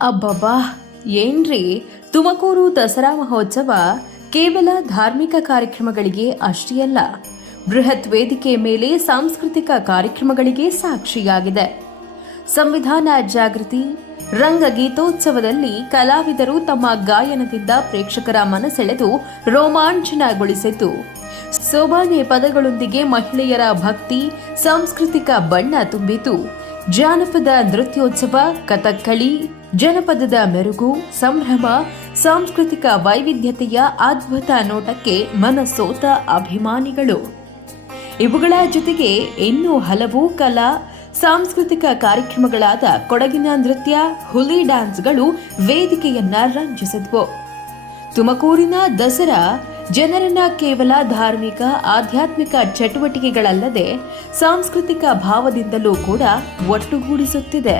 ಅಬ್ಬಬ್ಬಾ ಏನ್ರಿ, ತುಮಕೂರು ದಸರಾ ಮಹೋತ್ಸವ ಕೇವಲ ಧಾರ್ಮಿಕ ಕಾರ್ಯಕ್ರಮಗಳಿಗೆ ಅಷ್ಟೇ ಅಲ್ಲ, ಬೃಹತ್ ವೇದಿಕೆ ಮೇಲೆ ಸಾಂಸ್ಕೃತಿಕ ಕಾರ್ಯಕ್ರಮಗಳಿಗೆ ಸಾಕ್ಷಿಯಾಗಿದೆ. ಸಂವಿಧಾನ ಜಾಗೃತಿ ರಂಗಗೀತೋತ್ಸವದಲ್ಲಿ ಕಲಾವಿದರು ತಮ್ಮ ಗಾಯನದಿಂದ ಪ್ರೇಕ್ಷಕರ ಮನಸೆಳೆದು ರೋಮಾಂಚನಗೊಳಿಸಿದ್ದು, ಸೋಬಾನೆ ಪದಗಳೊಂದಿಗೆ ಮಹಿಳೆಯರ ಭಕ್ತಿ ಸಾಂಸ್ಕೃತಿಕ ಬಣ್ಣ ತುಂಬಿತು. ಜಾನಪದ ನೃತ್ಯೋತ್ಸವ, ಕಥಕ್ಕಳಿ, ಜನಪದದ ಮೆರುಗು, ಸಂಭ್ರಮ, ಸಾಂಸ್ಕೃತಿಕ ವೈವಿಧ್ಯತೆಯ ಅದ್ಭುತ ನೋಟಕ್ಕೆ ಮನಸೋತ ಅಭಿಮಾನಿಗಳು. ಇವುಗಳ ಜೊತೆಗೆ ಇನ್ನೂ ಹಲವು ಕಲಾ ಸಾಂಸ್ಕೃತಿಕ ಕಾರ್ಯಕ್ರಮಗಳಾದ ಕೊಡಗಿನ ನೃತ್ಯ, ಹುಲಿ ಡ್ಯಾನ್ಸ್ಗಳು ವೇದಿಕೆಯನ್ನ ರಂಜಿಸಿದ್ವು. ತುಮಕೂರಿನ ದಸರಾ ಜನರನ್ನ ಕೇವಲ ಧಾರ್ಮಿಕ ಆಧ್ಯಾತ್ಮಿಕ ಚಟುವಟಿಕೆಗಳಲ್ಲದೆ ಸಾಂಸ್ಕೃತಿಕ ಭಾವದಿಂದಲೂ ಕೂಡ ಒಟ್ಟುಗೂಡಿಸುತ್ತಿದೆ.